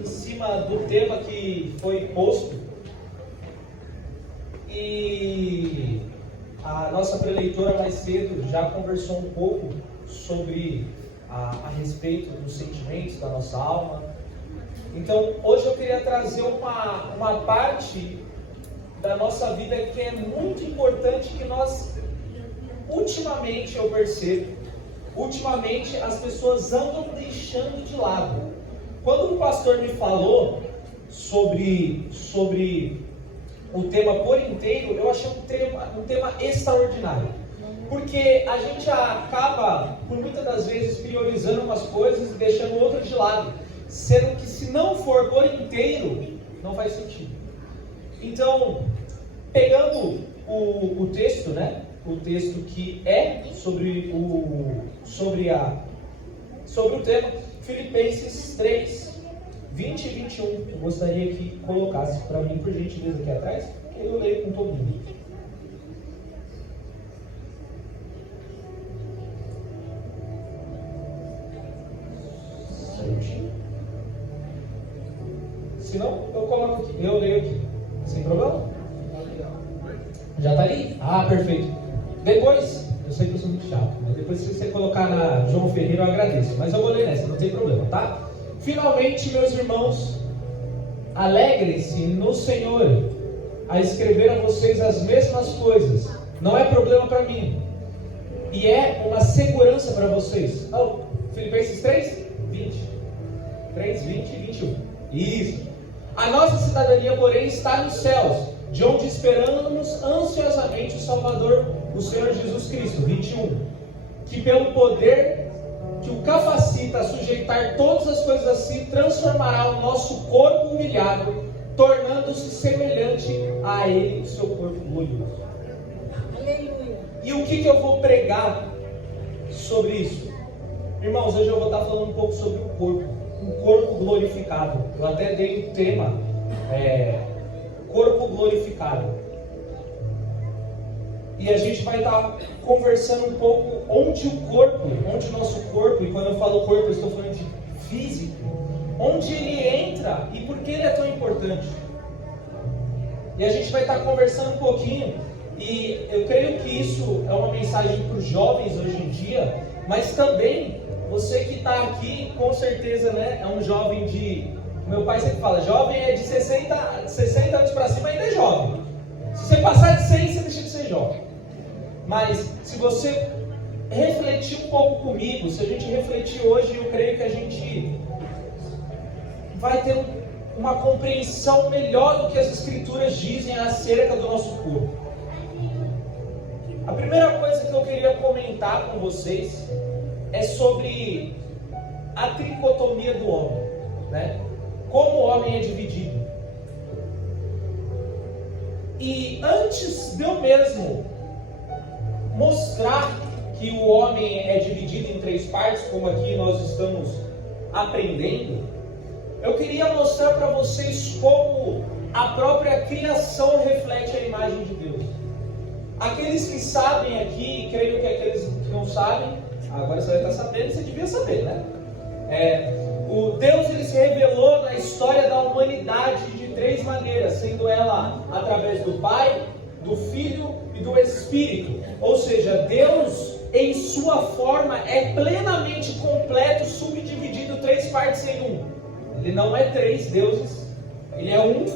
em cima do tema que foi posto, e a nossa preleitora mais cedo já conversou um pouco sobre a respeito dos sentimentos da nossa alma. Então hoje eu queria trazer uma parte da nossa vida que é muito importante, que nós, ultimamente eu percebo, as pessoas andam deixando de lado. Quando o pastor me falou sobre o tema por inteiro, eu achei um tema extraordinário. Porque a gente acaba, por muitas das vezes, priorizando umas coisas e deixando outras de lado. Sendo que se não for por inteiro, não faz sentido. Então, pegando o texto, né? O texto que é sobre o tema, Filipenses 3, 20 e 21. Eu gostaria que colocasse para mim, por gentileza, aqui atrás, que eu leio com todo mundo. Se não, eu coloco aqui, eu leio aqui, sem problema? Já está aí? Ah, perfeito. Depois, eu sei que eu sou muito chato, mas depois se você colocar na João Ferreira eu agradeço, mas eu vou ler nessa, não tem problema, tá? Finalmente, meus irmãos, alegrem-se no Senhor. A escrever a vocês as mesmas coisas não é problema para mim, e é uma segurança para vocês. Filipenses 3, 20. 3, 20 e 21. Isso. A nossa cidadania, porém, está nos céus, de onde esperamos ansiosamente o Salvador, o Senhor Jesus Cristo. 21. Que pelo poder que o capacita a sujeitar todas as coisas a si, transformará o nosso corpo humilhado, tornando-se semelhante a Ele, o seu corpo glorioso. Aleluia. E o que eu vou pregar sobre isso? Irmãos, hoje eu vou estar falando um pouco sobre o corpo. Um corpo glorificado. Eu até dei o tema corpo glorificado. E a gente vai estar conversando um pouco onde o nosso corpo, e quando eu falo corpo eu estou falando de físico, onde ele entra e por que ele é tão importante. E a gente vai estar conversando um pouquinho, e eu creio que isso é uma mensagem para os jovens hoje em dia, mas também você que está aqui, com certeza, né, é um jovem de... Meu pai sempre fala, jovem é de 60 anos para cima, ainda é jovem. Se você passar de 100, você deixa de ser jovem. Mas, se você refletir um pouco comigo, se a gente refletir hoje, eu creio que a gente vai ter uma compreensão melhor do que as Escrituras dizem acerca do nosso corpo. A primeira coisa que eu queria comentar com vocês é sobre a tricotomia do homem, né? Como o homem é dividido. E antes de eu mesmo mostrar que o homem é dividido em três partes, como aqui nós estamos aprendendo, eu queria mostrar para vocês como a própria criação reflete a imagem de Deus. Aqueles que sabem aqui, creio que aqueles que não sabem, agora você vai estar sabendo, você devia saber, né? O Deus, ele se revelou na história da humanidade de três maneiras, sendo ela através do Pai, do Filho e do Espírito. Ou seja, Deus em sua forma é plenamente completo, subdividido três partes em um. Ele não é três deuses, ele é um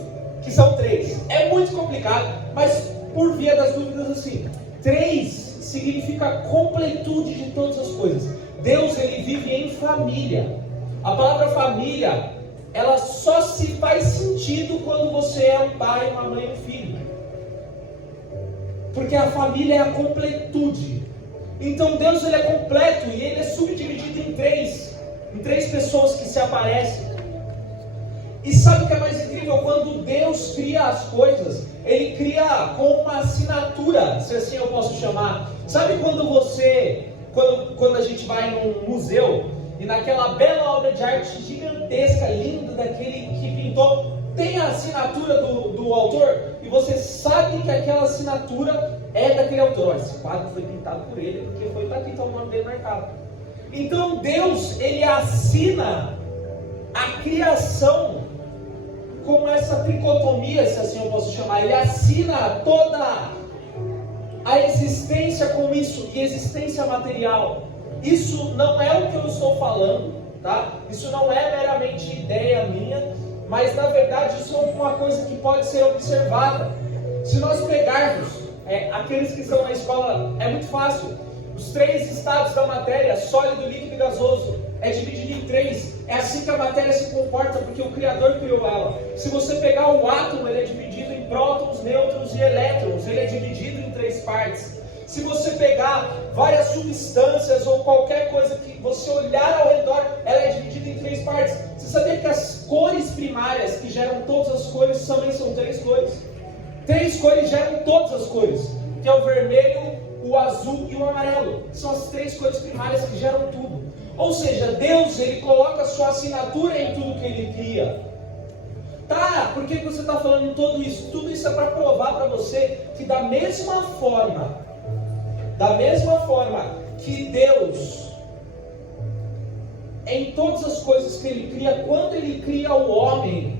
que são três. É muito complicado, mas por via das dúvidas assim, três significa completude de todas as coisas. Deus, ele vive em família. A palavra família, ela só se faz sentido quando você é um pai, uma mãe e um filho. Porque a família é a completude. Então Deus, ele é completo e ele é subdividido em três pessoas que se aparecem. E sabe o que é mais incrível? Quando Deus cria as coisas, ele cria com uma assinatura, se assim eu posso chamar. Sabe quando a gente vai num museu e naquela bela obra de arte gigantesca, linda, daquele que pintou, tem a assinatura do autor, e você sabe que aquela assinatura é daquele autor. Esse quadro foi pintado por ele, porque está aqui, está o nome dele marcado. Então Deus, ele assina a criação, como essa tricotomia, se assim eu posso chamar, ele assina toda a existência com isso, e existência material. Isso não é o que eu estou falando, tá? Isso não é meramente ideia minha, mas na verdade isso é uma coisa que pode ser observada. Se nós pegarmos, aqueles que estão na escola, é muito fácil. Os 3 estados da matéria, sólido, líquido e gasoso, é dividido em 3. É assim que a matéria se comporta, porque o Criador criou ela. Se você pegar um átomo, ele é dividido em prótons, nêutrons e elétrons. Ele é dividido em 3 partes. Se você pegar várias substâncias ou qualquer coisa que você olhar ao redor, ela é dividida em 3 partes. Você sabia que as cores primárias que geram todas as cores também são 3 cores? 3 cores geram todas as cores, que é o vermelho, o azul e o amarelo. São as 3 cores primárias que geram tudo. Ou seja, Deus, ele coloca a sua assinatura em tudo que ele cria. Tá, por que você está falando tudo isso? Tudo isso é para provar para você que da mesma forma que Deus, em todas as coisas que ele cria, quando ele cria o homem,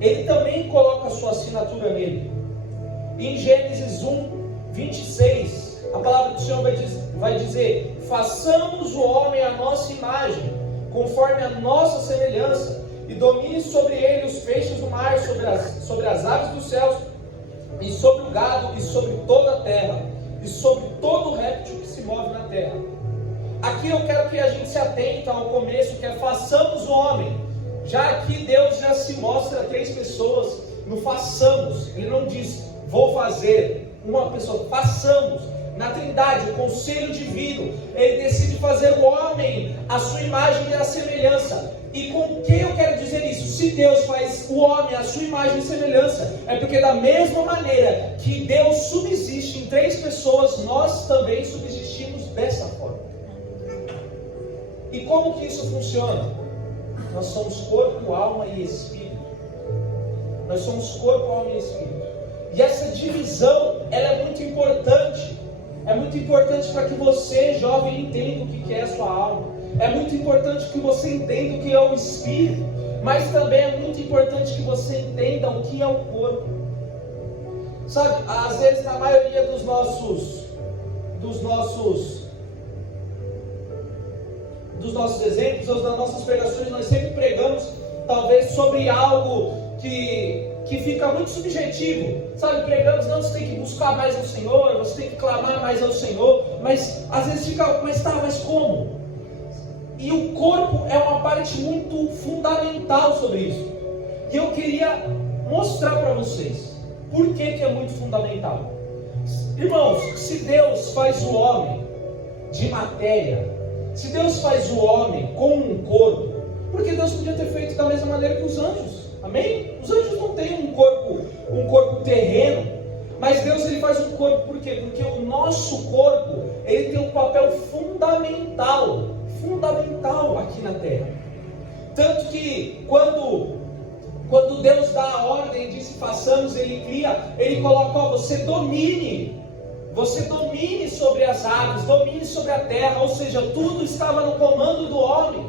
ele também coloca a sua assinatura nele. Em Gênesis 1:26, a palavra do Senhor vai dizer: façamos o homem à nossa imagem, conforme a nossa semelhança, e domine sobre ele os peixes do mar, sobre as aves dos céus, e sobre o gado, e sobre toda a terra, e sobre todo réptil que se move na terra. Aqui eu quero que a gente se atente ao começo, que é façamos o homem. Já aqui Deus já se mostra 3 pessoas no façamos. Ele não diz vou fazer, uma pessoa, façamos. Na Trindade, o conselho divino, ele decide fazer o homem à sua imagem e à semelhança. E com que eu quero dizer isso? Se Deus faz o homem à sua imagem e semelhança, é porque da mesma maneira que Deus subsiste em 3 pessoas, nós também subsistimos dessa forma. E como que isso funciona? Nós somos corpo, alma e espírito. Nós somos corpo, alma e espírito. E essa divisão, ela é muito importante. É muito importante para que você, jovem, entenda o que é a sua alma. É muito importante que você entenda o que é o espírito. Mas também é muito importante que você entenda o que é o corpo. Sabe, às vezes na maioria dos nossos exemplos, ou das nossas pregações, nós sempre pregamos talvez sobre algo que fica muito subjetivo, sabe? Pregamos, não, você tem que buscar mais ao Senhor, você tem que clamar mais ao Senhor, mas às vezes fica, mas como? E o corpo é uma parte muito fundamental sobre isso, e eu queria mostrar para vocês, por que é muito fundamental. Irmãos, se Deus faz o homem de matéria, se Deus faz o homem com um corpo, porque Deus podia ter feito da mesma maneira que os anjos, amém? Os anjos não têm um corpo terreno, mas Deus ele faz um corpo, por quê? Porque o nosso corpo, ele tem um papel fundamental aqui na terra. Tanto que quando Deus dá a ordem de se façamos, ele cria, ele coloca, você domine sobre as aves, domine sobre a terra, ou seja, tudo estava no comando do homem,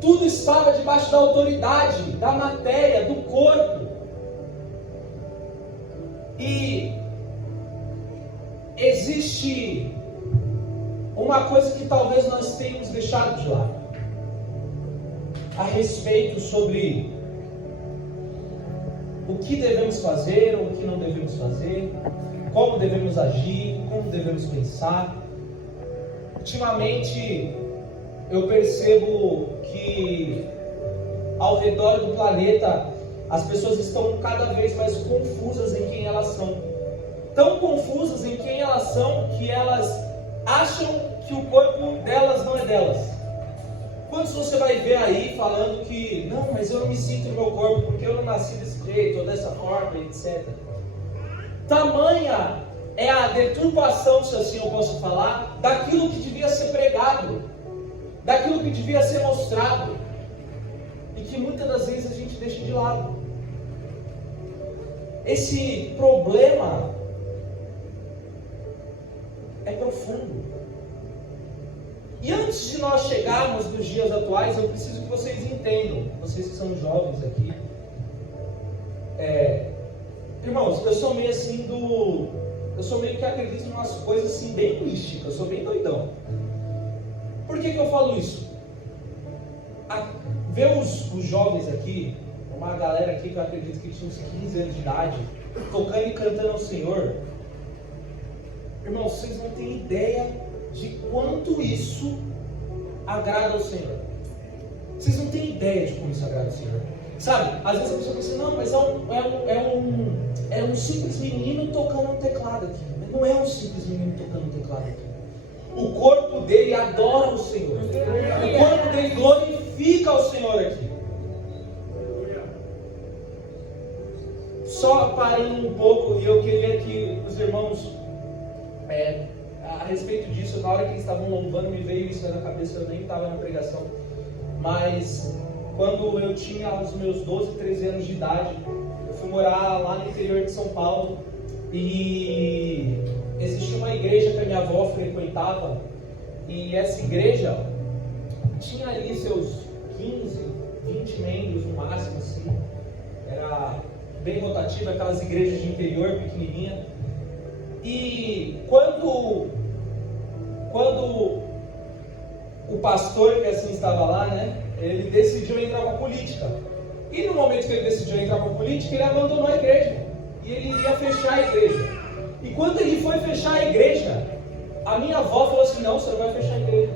tudo estava debaixo da autoridade, da matéria, do corpo. E existe uma coisa que talvez nós tenhamos deixado de lado, a respeito sobre o que devemos fazer ou o que não devemos fazer, como devemos agir, como devemos pensar. Ultimamente eu percebo que ao redor do planeta as pessoas estão cada vez mais confusas em quem elas são. Tão confusas em quem elas são que elas acham que o corpo delas não é delas. Quantos você vai ver aí falando que não, mas eu não me sinto no meu corpo porque eu não nasci desse jeito ou dessa forma, etc. Tamanha é a deturpação, se assim eu posso falar, daquilo que devia ser pregado, daquilo que devia ser mostrado, e que muitas das vezes a gente deixa de lado. Esse problema é profundo. E antes de nós chegarmos nos dias atuais, eu preciso que vocês entendam, vocês que são jovens aqui, irmãos, eu sou meio assim eu sou meio que acredito em umas coisas assim bem místicas, eu sou bem doidão. Por que eu falo isso? Ver os jovens aqui, uma galera aqui que eu acredito que tinha uns 15 anos de idade, tocando e cantando ao Senhor, irmãos, vocês não têm ideia de quanto isso agrada ao Senhor. Vocês não têm ideia de como isso agrada ao Senhor. Sabe, às vezes a pessoa pensa, não, mas é um simples menino tocando um teclado aqui. Mas não é um simples menino tocando um teclado aqui. O corpo dele adora o Senhor. O corpo dele glorifica o Senhor aqui. Só parando um pouco, e eu queria que os irmãos, a respeito disso, na hora que eles estavam louvando, me veio isso na cabeça, eu nem estava na pregação, mas quando eu tinha os meus 12, 13 anos de idade, eu fui morar lá no interior de São Paulo, e existia uma igreja que a minha avó frequentava, e essa igreja tinha ali seus 15, 20 membros no máximo, assim, era bem rotativa, aquelas igrejas de interior pequenininha. E quando o pastor que assim estava lá, né, ele decidiu entrar para a política. E no momento que ele decidiu entrar para a política, ele abandonou a igreja. E ele ia fechar a igreja. E quando ele foi fechar a igreja, a minha avó falou assim, não, você não vai fechar a igreja.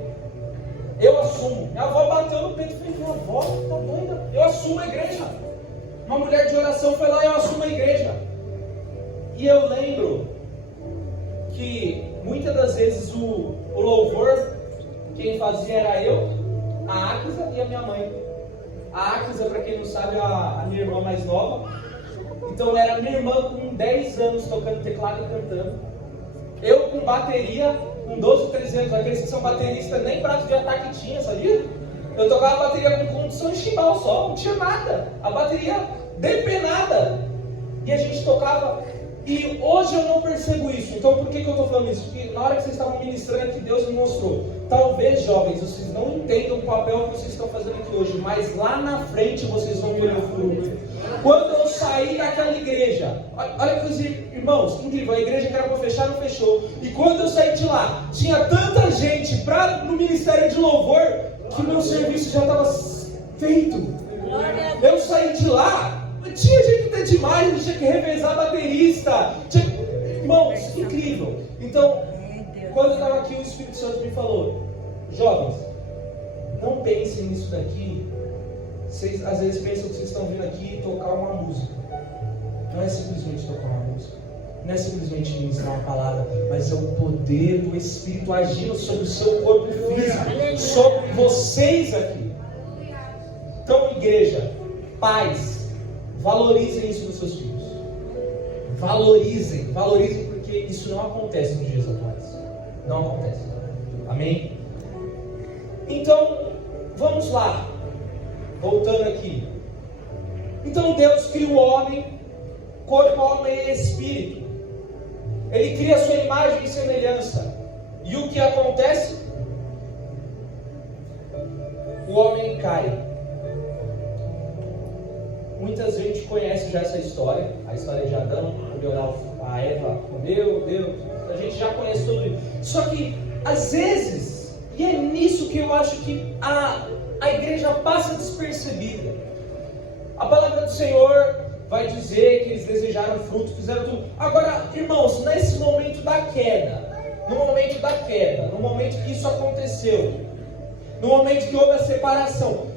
Eu assumo. Minha avó bateu no peito e falou, minha avó, tá doida? Eu assumo a igreja. Uma mulher de oração foi lá e eu assumo a igreja. E eu lembro que muitas das vezes o louvor, quem fazia era eu, a Áquisa e a minha mãe. A Áquisa, para quem não sabe, é a minha irmã mais nova. Então era minha irmã com 10 anos tocando teclado e cantando. Eu com bateria, com 12, 13 anos, aqueles que são bateristas, nem prato de ataque tinha, sabia? Eu tocava bateria com condição de chimbal só, não tinha nada. A bateria depenada. E a gente tocava. E hoje eu não percebo isso. Então por que eu estou falando isso? Porque na hora que vocês estavam ministrando aqui, Deus me mostrou. Talvez, jovens, vocês não entendam o papel que vocês estão fazendo aqui hoje, mas lá na frente vocês vão ver o fruto. Quando eu saí daquela igreja, olha que os irmãos, incrível, a igreja que era para fechar não fechou. E quando eu saí de lá, tinha tanta gente no ministério de louvor que meu serviço já estava feito. Eu saí de lá, tinha gente até demais, tinha que revezar baterista. Irmãos, incrível. Então, quando eu estava aqui, o Espírito Santo me falou, jovens, não pensem nisso daqui. Vocês às vezes pensam que vocês estão vindo aqui tocar uma música. Não é simplesmente tocar uma música. Não é simplesmente ministrar uma palavra, mas é o poder do Espírito agindo sobre o seu corpo físico, sobre vocês aqui. Então, igreja, pais, valorizem isso nos seus filhos. Valorizem porque isso não acontece nos dias atuais. Não acontece. Amém? Então, vamos lá. Voltando aqui. Então Deus cria o homem, corpo, alma e espírito. Ele cria a sua imagem e semelhança. E o que acontece? O homem cai. Muita gente conhece já essa história. A história de Adão, a Eva comeu, Deus. A gente já conhece tudo isso. Só que, às vezes, e é nisso que eu acho que a igreja passa despercebida. A palavra do Senhor vai dizer que eles desejaram fruto, fizeram tudo. Agora, irmãos, nesse momento da queda, no momento que isso aconteceu, no momento que houve a separação,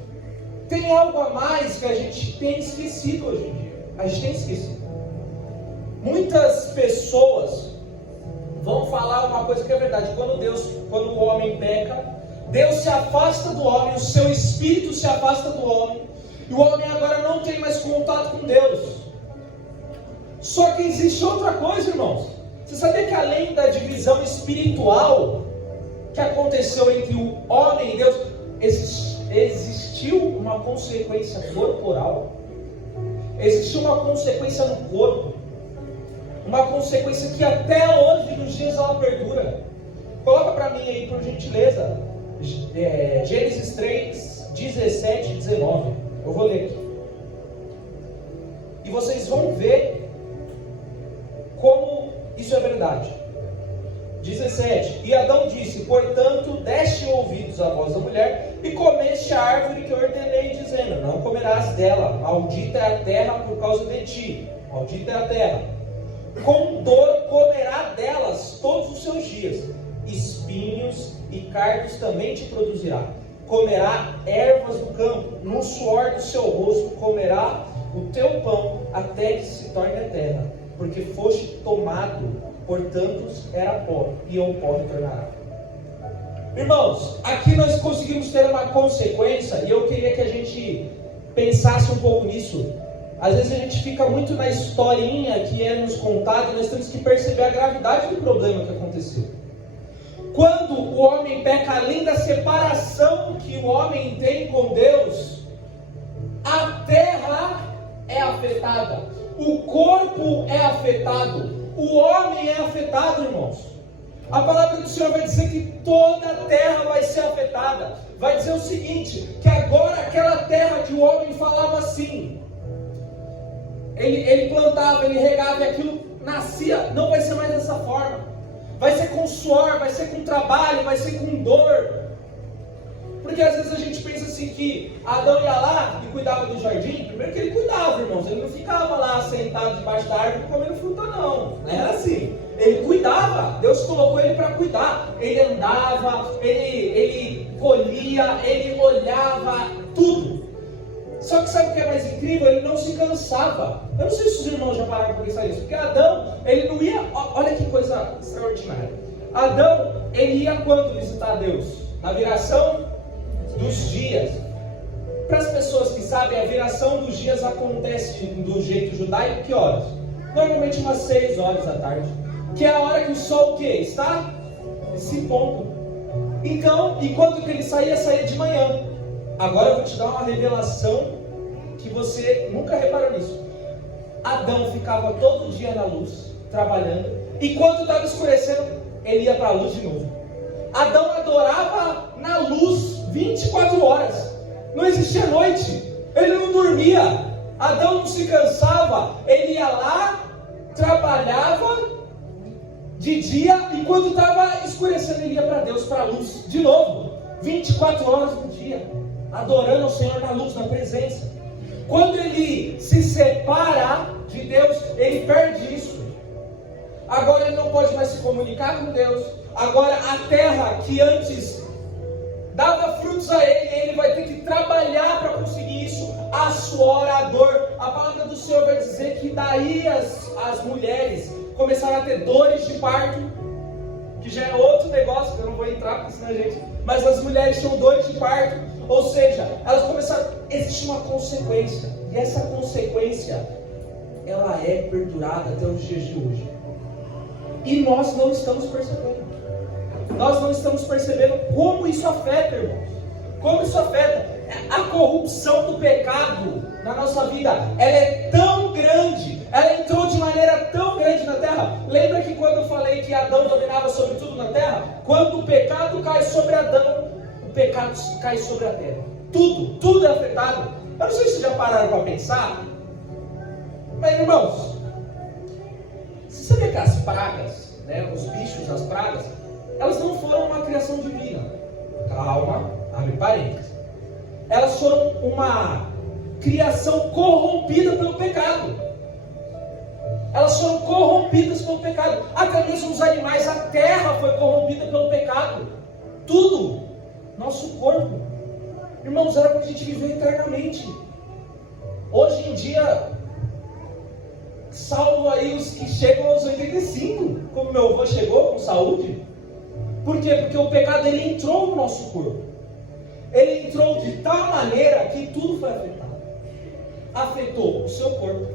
tem algo a mais que a gente tem esquecido hoje em dia. A gente tem esquecido. Muitas pessoas vão falar uma coisa que é verdade. Quando o homem peca, Deus se afasta do homem, o seu espírito se afasta do homem, e o homem agora não tem mais contato com Deus. Só que existe outra coisa, irmãos. Você sabia que além da divisão espiritual que aconteceu entre o homem e Deus, existiu uma consequência corporal? Existiu uma consequência no corpo, uma consequência que até hoje nos dias ela perdura. Coloca para mim aí, por gentileza, Gênesis 3, 17 e 19. Eu vou ler aqui. E vocês vão ver como isso é verdade. 17. E Adão disse: portanto, deste ouvidos à voz da mulher, e comeste a árvore que eu ordenei, dizendo: não comerás dela, maldita é a terra por causa de ti, maldita é a terra. Com dor comerá delas todos os seus dias, espinhos e cardos também te produzirá. Comerá ervas do campo, no suor do seu rosto comerá o teu pão, até que se torne a terra, porque foste tomado, portanto era pó, e ao pó retornará. Irmãos, aqui nós conseguimos ter uma consequência, e eu queria que a gente pensasse um pouco nisso. Às vezes a gente fica muito na historinha que é nos contado, e nós temos que perceber a gravidade do problema que aconteceu. Quando o homem peca, além da separação que o homem tem com Deus, a terra é afetada, o corpo é afetado, o homem é afetado, irmãos. A palavra do Senhor vai dizer que toda a terra vai ser afetada. Vai dizer o seguinte, que agora aquela terra que o homem falava assim, ele plantava, ele regava e aquilo nascia, não vai ser mais dessa forma. Vai ser com suor, vai ser com trabalho, vai ser com dor. Porque às vezes a gente pensa assim que Adão ia lá e cuidava do jardim. Primeiro que ele cuidava, irmãos. Ele não ficava lá sentado debaixo da árvore comendo fruta, não. Não era assim. Ele cuidava. Deus colocou ele para cuidar. Ele andava, ele colhia, ele olhava, tudo. Só que sabe o que é mais incrível? Ele não se cansava. Eu não sei se os irmãos já pararam para pensar isso. Porque Adão, ele não ia... Olha que coisa extraordinária. Adão, ele ia quando visitar Deus? Na viração dos dias. Para as pessoas que sabem, a viração dos dias acontece do jeito judaico, que horas? Normalmente umas 6 horas da tarde. Que é a hora que o sol o quê? Está se pondo. Então, e quando que ele saía? Saía de manhã. Agora eu vou te dar uma revelação que você nunca reparou nisso. Adão ficava todo dia na luz, trabalhando, e quando estava escurecendo, ele ia para a luz de novo. Adão adorava na luz 24 horas. Não existia noite. Ele não dormia. Adão não se cansava. Ele ia lá, trabalhava de dia, e quando estava escurecendo, ele ia para Deus, para a luz de novo. 24 horas no dia, adorando o Senhor na luz, na presença. Quando ele se separa de Deus, ele perde isso. Agora ele não pode mais se comunicar com Deus. Agora a terra que antes dava frutos a ele vai ter que trabalhar para conseguir isso. A suor, a dor. A palavra do Senhor vai dizer que daí as mulheres começaram a ter dores de parto, que já é outro negócio, que eu não vou entrar, porque senão a gente... Mas as mulheres tinham dores de parto. Ou seja, elas começaram... Existe uma consequência. E essa consequência, ela é perdurada até os dias de hoje. E nós não estamos percebendo. Nós não estamos percebendo como isso afeta, irmãos. Como isso afeta. A corrupção do pecado na nossa vida, ela é tão grande. Ela entrou de maneira tão grande na terra. Lembra que quando eu falei que Adão dominava sobre tudo na terra? Quando o pecado cai sobre Adão, o pecado cai sobre a terra. Tudo é afetado. Eu não sei se vocês já pararam para pensar, mas irmãos, você sabia que as pragas, né, os bichos, as pragas, elas não foram uma criação divina? Calma, abre parênteses. Elas foram uma criação corrompida pelo pecado. Elas foram corrompidas pelo pecado. Até mesmo os animais, a terra foi corrompida pelo pecado. Tudo. Nosso corpo. Irmãos, era para a gente viver eternamente. Hoje em dia, salvo aí os que chegam aos 85, como meu avô chegou com saúde. Por quê? Porque o pecado, ele entrou no nosso corpo. Ele entrou de tal maneira que tudo foi afetado. Afetou o seu corpo,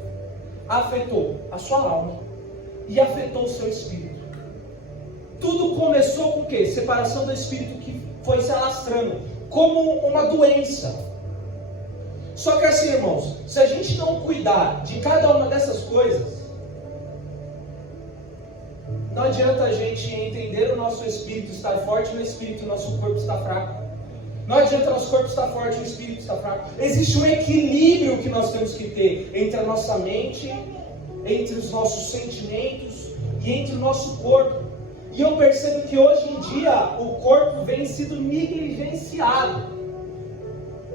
afetou a sua alma e afetou o seu espírito. Tudo começou com o quê? Separação do espírito, que foi se alastrando como uma doença. Só que assim, irmãos, se a gente não cuidar de cada uma dessas coisas, não adianta a gente entender o nosso espírito estar forte no espírito e o nosso corpo estar fraco. Não adianta nosso corpo estar forte e o espírito estar fraco. Existe um equilíbrio que nós temos que ter entre a nossa mente, entre os nossos sentimentos e entre o nosso corpo. E eu percebo que hoje em dia o corpo vem sendo negligenciado.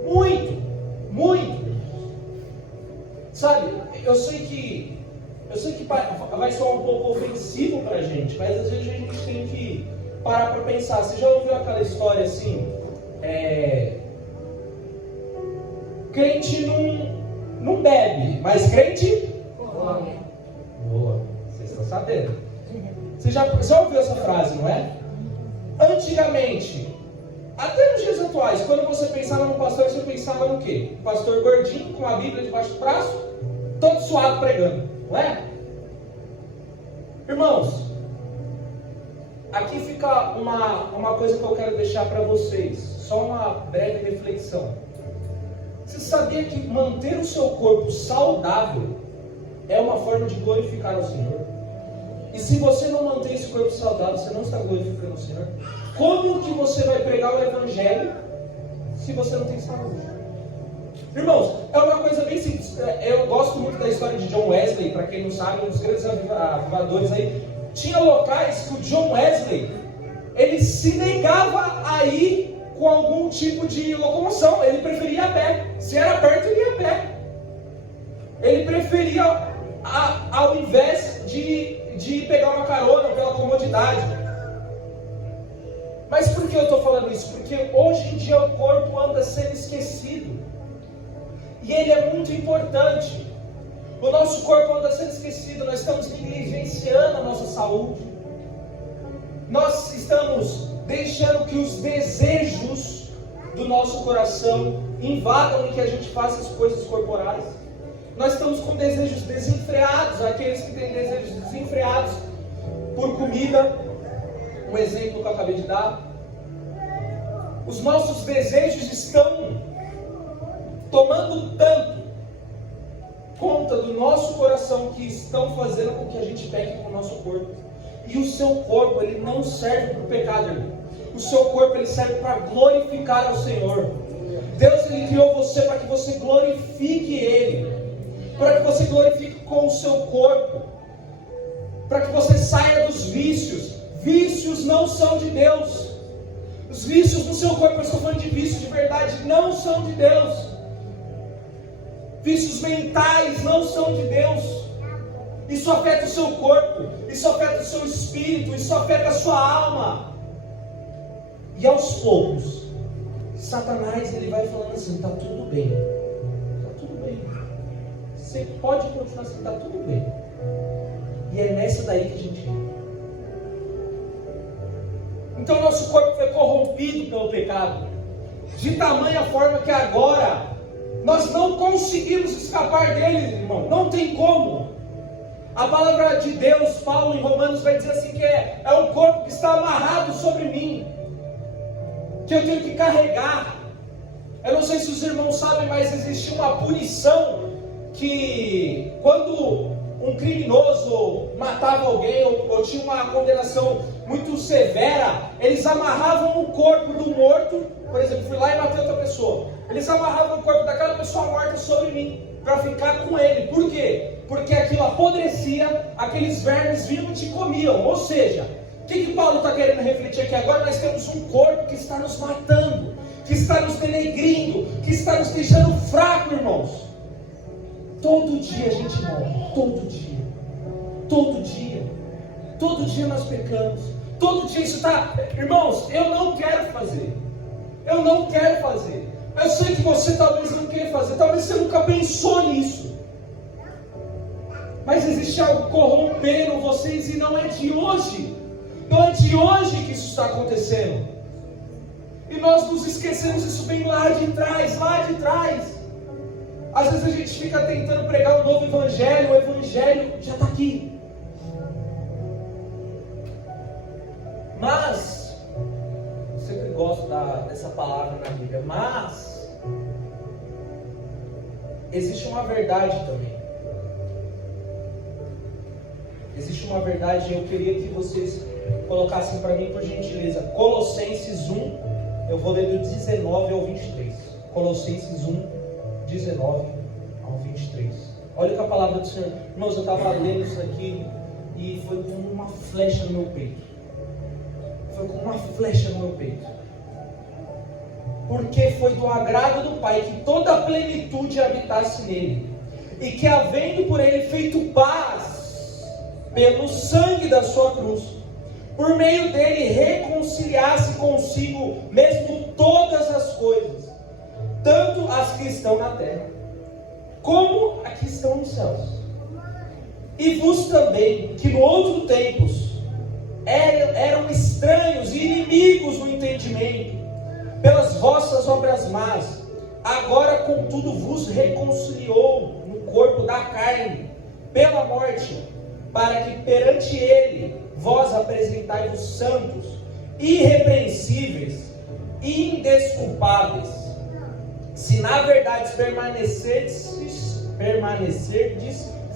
Muito, muito. Sabe, eu sei que vai soar um pouco ofensivo pra gente, mas às vezes a gente tem que parar para pensar. Você já ouviu aquela história assim? Crente não bebe, mas crente come. Boa, vocês estão sabendo. Você já ouviu essa frase, não é? Antigamente, até nos dias atuais, quando você pensava no pastor, você pensava no quê? Um pastor gordinho, com a Bíblia debaixo do braço, todo suado pregando, não é? Irmãos, aqui fica uma coisa que eu quero deixar para vocês, só uma breve reflexão. Você sabia que manter o seu corpo saudável é uma forma de glorificar o Senhor? E se você não mantém esse corpo saudável, você não está glorificando o Senhor? Como que você vai pregar o Evangelho se você não tem saúde? Irmãos, é uma coisa bem simples. Eu gosto muito da história de John Wesley, para quem não sabe, um dos grandes avivadores aí. Tinha locais que o John Wesley, ele se negava a ir com algum tipo de locomoção. Ele preferia ir a pé. Se era perto, ele ia a pé. Ele preferia, ao invés de pegar uma carona pela comodidade. Mas por que eu estou falando isso? Porque hoje em dia o corpo anda sendo esquecido. E ele é muito importante. O nosso corpo anda sendo esquecido. Nós estamos negligenciando a nossa saúde. Nós estamos deixando que os desejos do nosso coração invadam e que a gente faça as coisas corporais. Nós estamos com desejos desenfreados. Aqueles que têm desejos desenfreados por comida, um exemplo que eu acabei de dar. Os nossos desejos estão tomando tanto conta do nosso coração que estão fazendo com que a gente peque com o nosso corpo. E o seu corpo, ele não serve para o pecado, irmão. O seu corpo, ele serve para glorificar ao Senhor. Deus, ele criou você para que você glorifique Ele, para que você glorifique com o seu corpo, para que você saia dos vícios. Vícios não são de Deus. Os vícios no seu corpo, eu estou falando de vícios de verdade, não são de Deus. Vícios mentais não são de Deus. Isso afeta o seu corpo, isso afeta o seu espírito, isso afeta a sua alma. E aos poucos, Satanás, ele vai falando assim: está tudo bem, está tudo bem, você pode continuar assim, está tudo bem. E é nessa daí que a gente entra. Então nosso corpo foi corrompido pelo pecado, de tamanha forma que agora nós não conseguimos escapar dele, irmão. Não tem como. A palavra de Deus, Paulo em Romanos vai dizer assim que é um corpo que está amarrado sobre mim, que eu tenho que carregar. Eu não sei se os irmãos sabem, mas existe uma punição que quando um criminoso matava alguém ou tinha uma condenação muito severa, eles amarravam o corpo do morto. Por exemplo, fui lá e matei outra pessoa. Eles amarravam o corpo daquela pessoa morta sobre mim, para ficar com ele. Por quê? Porque aquilo apodrecia, aqueles vermes vinham e te comiam. Ou seja, o que Paulo está querendo refletir aqui? Agora nós temos um corpo que está nos matando, que está nos denegrindo, que está nos deixando fraco, irmãos. Todo dia a gente morre, todo dia. Todo dia. Todo dia nós pecamos. Todo dia isso está... Irmãos, eu não quero fazer. Eu não quero fazer. Eu sei que você talvez não queira fazer. Talvez você nunca pensou nisso. Mas existe algo corrompendo vocês e não é de hoje. Não é de hoje que isso está acontecendo. E nós nos esquecemos isso bem lá de trás, lá de trás. Às vezes a gente fica tentando pregar um novo evangelho, o evangelho já está aqui. Mas, eu sempre gosto dessa palavra na Bíblia, mas existe uma verdade também. Existe uma verdade, eu queria que vocês colocassem para mim, por gentileza, Colossenses 1, Eu vou ler do 19 ao 23. Colossenses 1, 19 ao 23. Olha o que a palavra do Senhor... Irmãos, eu estava lendo isso aqui e foi como uma flecha no meu peito. Foi como uma flecha no meu peito. Porque foi do agrado do Pai que toda a plenitude habitasse nele, e que, havendo por ele feito paz pelo sangue da sua cruz, por meio dele reconciliasse consigo mesmo todas as coisas, tanto as que estão na terra, como as que estão nos céus. E vos também, que no outro tempos eram estranhos e inimigos no entendimento, pelas vossas obras más, agora contudo vos reconciliou no corpo da carne, pela morte, para que perante ele vós apresentai-vos santos, irrepreensíveis e indesculpáveis, se na verdade permanecerdes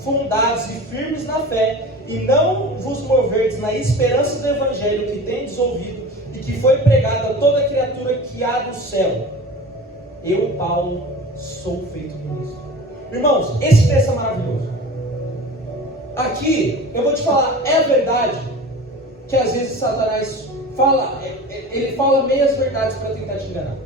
fundados e firmes na fé, e não vos moverdes na esperança do evangelho que tendes ouvido, e que foi pregado a toda criatura que há do céu. Eu, Paulo, sou feito ministro. Irmãos, esse texto é maravilhoso. Aqui, eu vou te falar, é verdade que às vezes Satanás fala, ele fala meias verdades para tentar te enganar.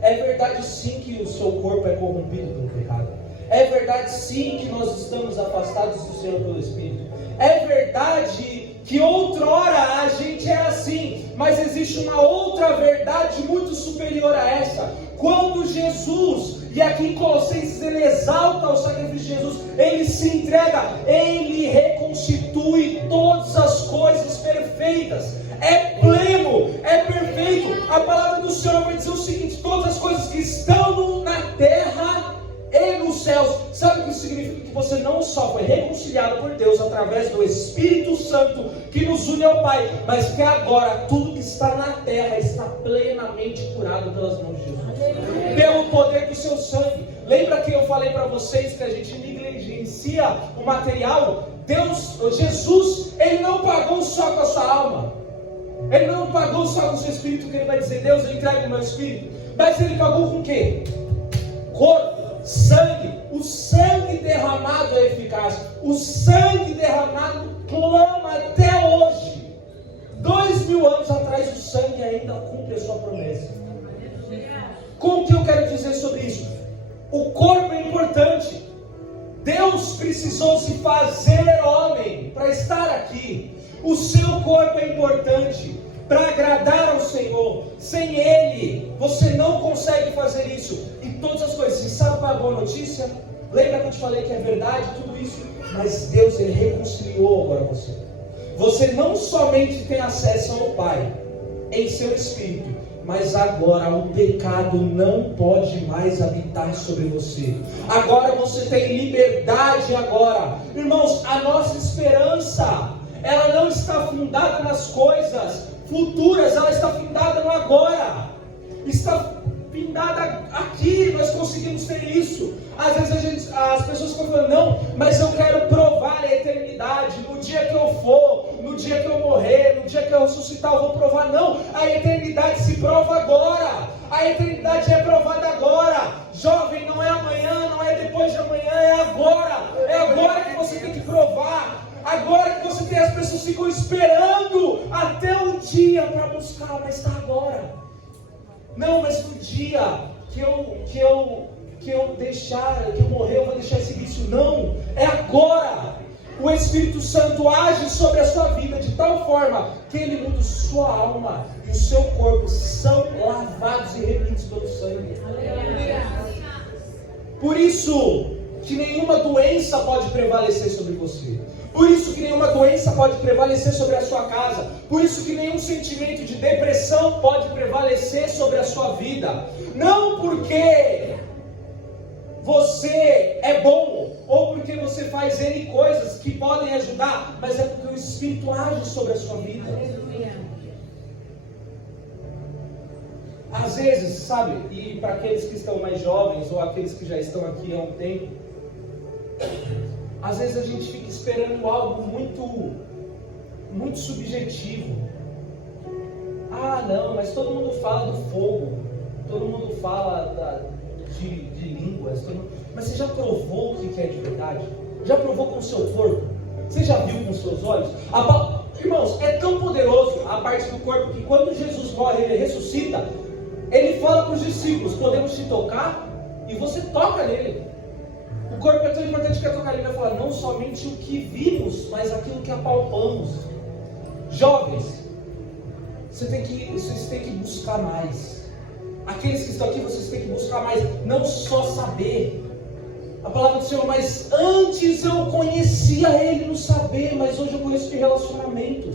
É verdade sim que o seu corpo é corrompido pelo pecado. É verdade sim que nós estamos afastados do Senhor pelo Espírito. É verdade que outrora a gente é assim, mas existe uma outra verdade muito superior a essa. Quando Jesus, e aqui em Colossenses ele exalta o sacrifício de Jesus, ele se entrega, ele reconstitui todas as coisas perfeitas, é pleno, é perfeito. A palavra do Senhor vai dizer o seguinte: todas as coisas que estão na terra e nos céus. Sabe o que significa? Que você não só foi reconciliado por Deus através do Espírito Santo que nos une ao Pai, mas que agora tudo que está na terra está plenamente curado pelas mãos de Jesus, pelo poder do seu sangue. Lembra que eu falei para vocês que a gente negligencia o material? Jesus, ele não pagou só com a sua alma, ele não pagou só com o seu espírito, que ele vai dizer: Deus, eu entrego o meu espírito. Mas ele pagou com o quê? Corpo, sangue. O sangue derramado é eficaz. O sangue derramado clama até hoje. 2000 anos atrás o sangue ainda cumpre a sua promessa. Como que eu quero dizer sobre isso? O corpo é importante. Deus precisou se fazer homem para estar aqui. O seu corpo é importante para agradar ao Senhor. Sem Ele, você não consegue fazer isso. E todas as coisas. E sabe qual é a boa notícia? Lembra que eu te falei que é verdade tudo isso? Mas Deus, Ele reconciliou agora você. Você não somente tem acesso ao Pai em seu Espírito, mas agora o pecado não pode mais habitar sobre você. Agora você tem liberdade agora. Irmãos, a nossa esperança, ela não está fundada nas coisas futuras, ela está fundada no agora. Está fundada aqui, nós conseguimos ter isso. Às vezes as pessoas ficam falando: não, mas eu quero provar a eternidade. No dia que eu for, no dia que eu morrer, no dia que eu ressuscitar, eu vou provar. Não, a eternidade se prova agora. A eternidade é provada agora. Jovem, não é amanhã, não é depois de amanhã, é agora. É agora que você tem que provar. Agora que você tem, as pessoas ficam esperando até o dia para buscar, mas está agora. Não, mas no dia que eu morrer, eu vou deixar esse vício. Não, é agora. O Espírito Santo age sobre a sua vida de tal forma que ele muda sua alma e o seu corpo são lavados e remidos pelo sangue. Por isso que nenhuma doença pode prevalecer sobre você. Por isso que nenhuma doença pode prevalecer sobre a sua casa. Por isso que nenhum sentimento de depressão pode prevalecer sobre a sua vida. Não porque você é bom, ou porque você faz N coisas que podem ajudar, mas é porque o Espírito age sobre a sua vida. Às vezes, sabe, e para aqueles que estão mais jovens, ou aqueles que já estão aqui há um tempo, às vezes a gente fica esperando algo muito subjetivo. Ah, não, mas todo mundo fala do fogo, todo mundo fala de línguas, mas você já provou o que é de verdade? Já provou com o seu corpo? Você já viu com os seus olhos? Irmãos, é tão poderoso a parte do corpo que quando Jesus morre, ele ressuscita, ele fala para os discípulos: podemos te tocar? E você toca nele. O corpo é tão importante que é tocar. Ele vai falar: não somente o que vimos, mas aquilo que apalpamos. Jovens, vocês têm que buscar mais. Aqueles que estão aqui, vocês têm que buscar mais. Não só saber a palavra do Senhor, mas antes eu conhecia Ele no saber, mas hoje eu conheço de relacionamento.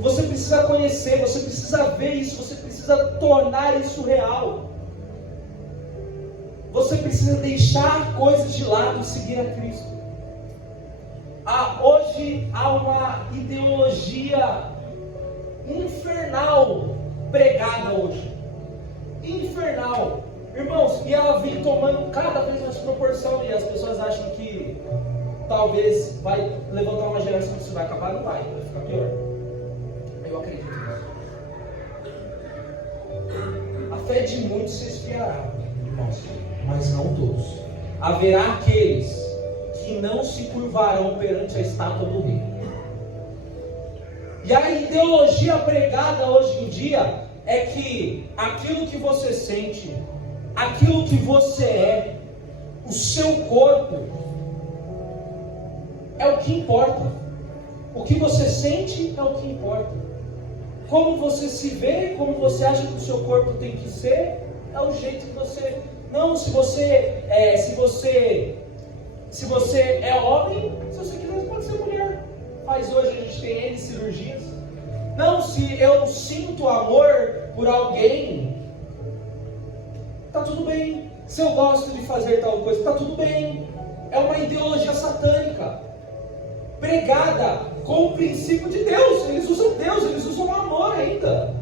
Você precisa conhecer, você precisa ver isso, você precisa tornar isso real. Você precisa deixar coisas de lado e seguir a Cristo. Hoje há uma ideologia infernal pregada hoje. Infernal. Irmãos, e ela vem tomando cada vez mais proporção, e as pessoas acham que talvez vai levantar uma geração que isso vai acabar. Não vai ficar pior. Eu acredito nisso. A fé de muitos se esfriará, irmãos, mas não todos. Haverá aqueles que não se curvarão perante a estátua do rei. E a ideologia pregada hoje em dia é que aquilo que você sente, aquilo que você é, o seu corpo, é o que importa. O que você sente é o que importa. Como você se vê, como você acha que o seu corpo tem que ser, é o jeito que você... Não, se você é homem, se você quiser, pode ser mulher. Mas hoje a gente tem N cirurgias. Não, se eu sinto amor por alguém, tá tudo bem. Se eu gosto de fazer tal coisa, tá tudo bem. É uma ideologia satânica, pregada com o princípio de Deus. Eles usam o amor ainda.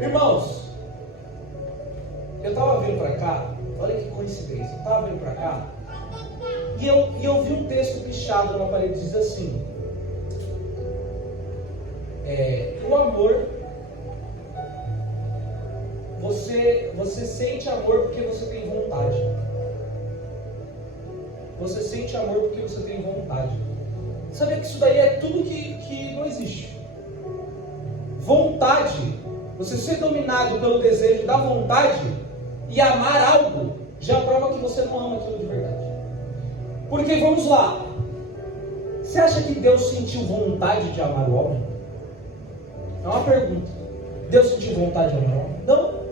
Irmãos, eu estava vindo para cá, olha que coincidência, eu estava vindo para cá, e eu vi um texto pichado na parede, diz assim: o amor, você sente amor porque você tem vontade. Você sente amor porque você tem vontade. Sabia que isso daí é tudo que não existe. Vontade, você ser dominado pelo desejo da vontade e amar algo, já prova que você não ama aquilo de verdade. Porque, vamos lá, você acha que Deus sentiu vontade de amar o homem? É uma pergunta. Deus sentiu vontade de amar o homem? Não.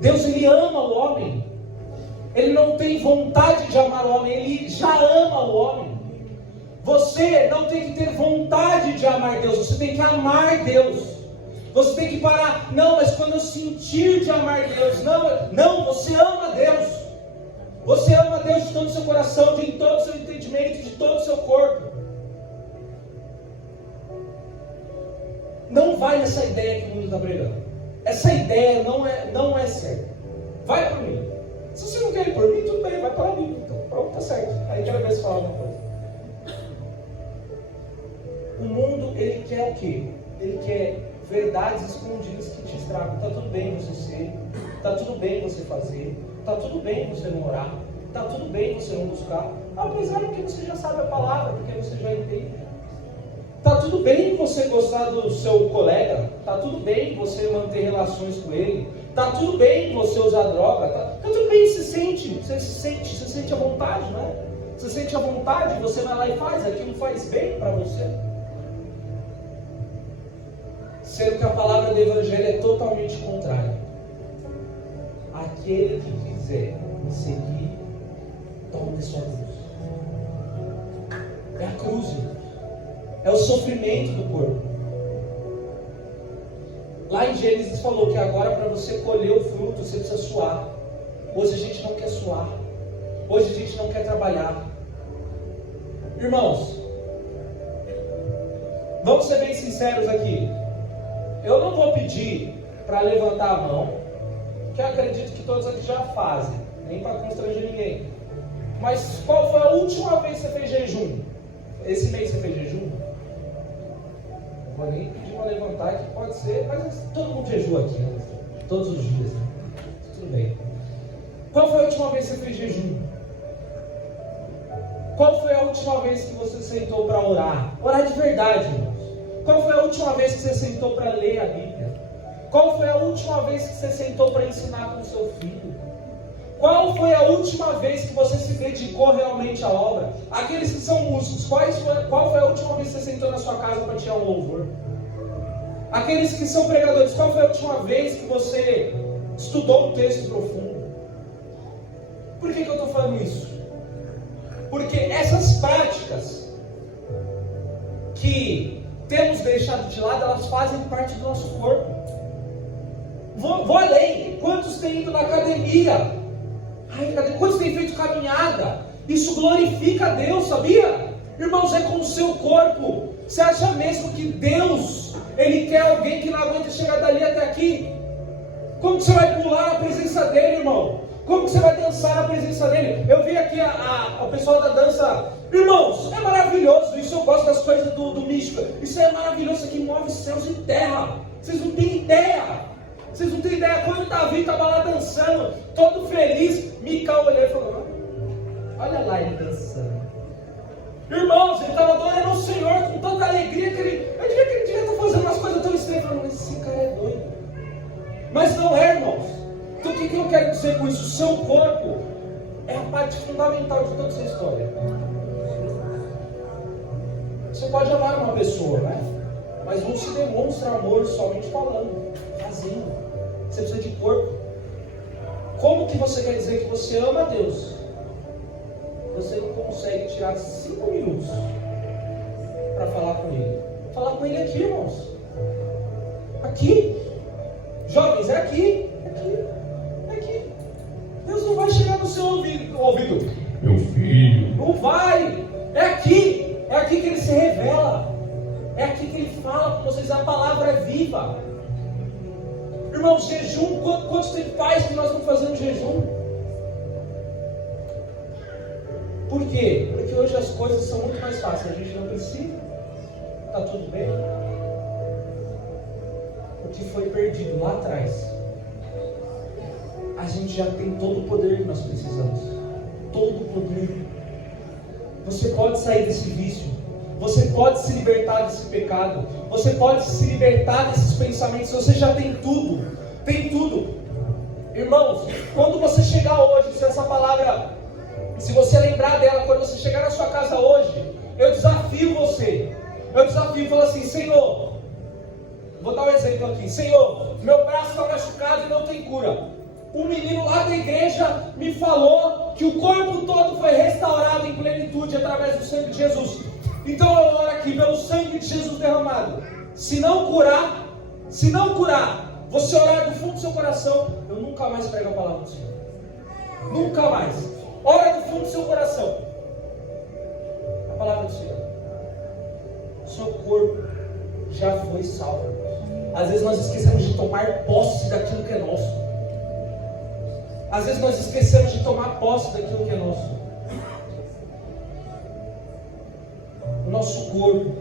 Deus, Ele ama o homem. Ele não tem vontade de amar o homem, Ele já ama o homem. Você não tem que ter vontade de amar Deus, você tem que amar Deus. Você tem que parar. Não, mas quando eu sentir de amar Deus, não, você ama Deus. Você ama Deus de todo o seu coração, de todo o seu entendimento, de todo o seu corpo. Não vai nessa ideia que o mundo está pregando. Essa ideia não é certa. Vai por mim. Se você não quer ir por mim, tudo bem, vai para mim. Então, pronto, tá certo. Aí quero ver se fala alguma coisa. O mundo, ele quer o quê? Ele quer verdades escondidas que te estragam. Está tudo bem você ser, está tudo bem você fazer, está tudo bem você não orar, está tudo bem você não buscar, apesar de que você já sabe a palavra, porque você já entende. Está tudo bem você gostar do seu colega, está tudo bem você manter relações com ele, está tudo bem você usar droga, tá tudo bem, você sente a vontade, não é? Você sente a vontade, você vai lá e faz, aquilo faz bem para você. Sendo que a palavra do Evangelho é totalmente contrária. Aquele que quiser me seguir, tome sua cruz. É a cruz, irmãos. É o sofrimento do corpo. Lá em Gênesis falou que agora para você colher o fruto, você precisa suar. Hoje a gente não quer suar. Hoje a gente não quer trabalhar. Irmãos, vamos ser bem sinceros aqui. Eu não vou pedir para levantar a mão, que eu acredito que todos aqui já fazem, nem para constranger ninguém. Mas qual foi a última vez que você fez jejum? Esse mês você fez jejum? vou nem pedir para levantar, que pode ser, mas todo mundo jejua aqui, né? Todos os dias. Né? Tudo bem. Qual foi a última vez que você fez jejum? Qual foi a última vez que você sentou para orar? Orar de verdade, irmãos. Qual foi a última vez que você sentou para ler a Bíblia? Qual foi a última vez que você sentou para ensinar com o seu filho? Qual foi a última vez que você se dedicou realmente à obra? Aqueles que são músicos, qual foi a última vez que você sentou na sua casa para tirar um louvor? Aqueles que são pregadores, qual foi a última vez que você estudou um texto profundo? Por que eu estou falando isso? Porque essas práticas que temos deixado de lado, elas fazem parte do nosso corpo. Vou além. Quantos têm ido na academia? Quantos têm feito caminhada? Isso glorifica a Deus, sabia? Irmãos, é com o seu corpo. Você acha mesmo que Deus, Ele quer alguém que não aguenta chegar dali até aqui? Como que você vai pular na presença dEle, irmão? Como que você vai dançar na presença dEle? Eu vi aqui o pessoal da dança. Irmãos, é maravilhoso. Isso eu gosto das coisas do místico. Isso é maravilhoso. Isso aqui move céus e terra. Vocês não têm ideia. Vocês não têm ideia. Quando Davi estava lá dançando, todo feliz, Mical olhou e falou: olha lá ele dançando. Irmãos, ele estava adorando o Senhor com tanta alegria que ele devia estar fazendo umas coisas tão estranhas. Falando, mas esse cara é doido. Mas não é, irmãos. Então o que eu quero dizer com isso? O seu corpo é a parte fundamental de toda essa história. Você pode amar uma pessoa, né? Mas não se demonstra amor somente falando, fazendo. Você precisa de corpo. Como que você quer dizer que você ama a Deus? Você não consegue tirar 5 minutos para falar com Ele. Falar com Ele aqui, irmãos. Aqui. Jovens, é aqui. É aqui. Deus não vai chegar no seu ouvido. Meu filho. Não vai. É aqui. É aqui que Ele se revela. É aqui que Ele fala com vocês. A palavra é viva. Irmãos, jejum, quanto tempo faz que nós não fazemos jejum? Por quê? Porque hoje as coisas são muito mais fáceis. A gente não precisa. Está tudo bem. O que foi perdido lá atrás, a gente já tem todo o poder que nós precisamos. Todo o poder. Você pode sair desse vício. Você pode se libertar desse pecado. Você pode se libertar desses pensamentos. Você já tem tudo. Tem tudo. Irmãos, quando você chegar hoje, se essa palavra, se você lembrar dela, quando você chegar na sua casa hoje, eu desafio você. Eu desafio e falo assim: Senhor, vou dar um exemplo aqui. Senhor, meu braço está machucado e não tem cura. Um menino lá da igreja me falou que o corpo todo foi restaurado em plenitude através do sangue de Jesus. Então eu oro aqui pelo sangue de Jesus derramado. Se não curar, você orar do fundo do seu coração, eu nunca mais prego a palavra do Senhor. Nunca mais. Ora do fundo do seu coração. A palavra do Senhor. O seu corpo já foi salvo. Às vezes nós esquecemos de tomar posse daquilo que é nosso. Às vezes nós esquecemos de tomar posse daquilo que é nosso. O nosso corpo,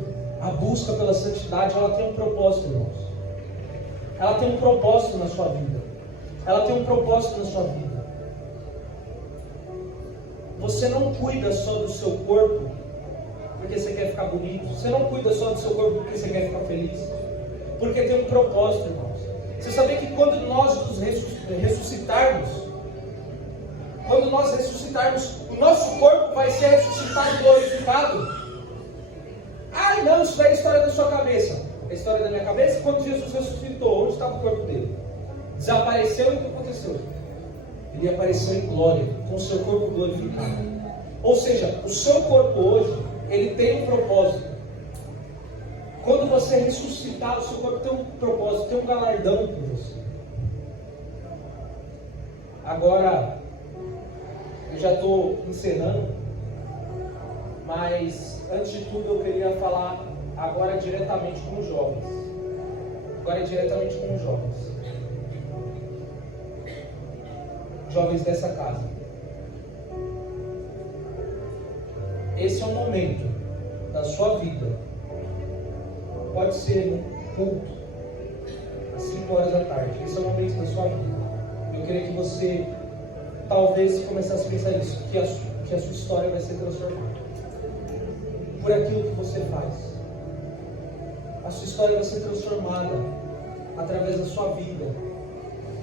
a busca pela santidade, ela tem um propósito, irmãos. Ela tem um propósito na sua vida. Ela tem um propósito na sua vida. Você não cuida só do seu corpo porque você quer ficar bonito. Você não cuida só do seu corpo porque você quer ficar feliz. Porque tem um propósito, irmãos. Você sabia que quando nós nos ressuscitarmos, o nosso corpo vai ser ressuscitado e glorificado? Ai não, isso daí é a história da sua cabeça. A história da minha cabeça, quando Jesus ressuscitou, onde estava o corpo dele? Desapareceu e o que aconteceu? Ele apareceu em glória, com o seu corpo glorificado. Ou seja, o seu corpo hoje, ele tem um propósito. Quando você ressuscitar, o seu corpo tem um propósito, tem um galardão por você. Agora, eu já estou encerrando, mas antes de tudo eu queria falar agora diretamente com os jovens. Jovens dessa casa. Esse é um momento da sua vida Pode ser no culto, às 5 horas da tarde. Esse é o momento da sua vida. Eu queria que você, talvez, começasse a pensar nisso, que a sua história vai ser transformada por aquilo que você faz. A sua história vai ser transformada através da sua vida.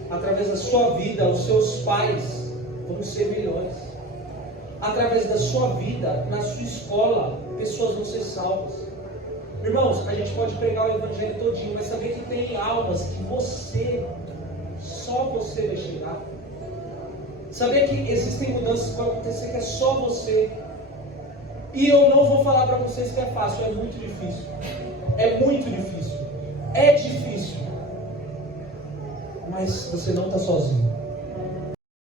Através da sua vida, os seus pais vão ser melhores. Através da sua vida, na sua escola, pessoas vão ser salvas. Irmãos, a gente pode pregar o evangelho todinho, mas saber que tem almas que só você vai chegar. Saber que existem mudanças que vão acontecer que é só você. E eu não vou falar para vocês que é fácil, é muito difícil. É muito difícil. É difícil. Mas você não está sozinho.